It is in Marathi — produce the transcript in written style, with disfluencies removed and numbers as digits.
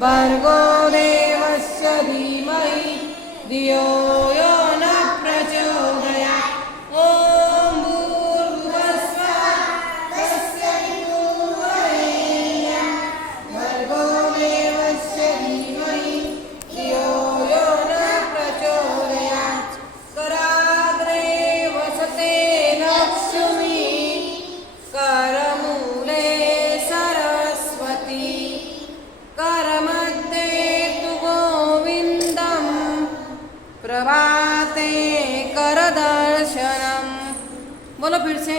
भर्गो देवस्य धीमहि धियो यो न प्रचोदयात्। ॐ भूर्भुवस्सुवः तस्य वितुर्वरेण्यं भर्गो देवस्य धीमहि धियो यो न प्रचोदयात्। कराग्रे वसते लक्ष्मी करमूले सरस्वती करमध्ये तु गोविन्दं प्रभाते करदर्शनम्। बोलो फिर से।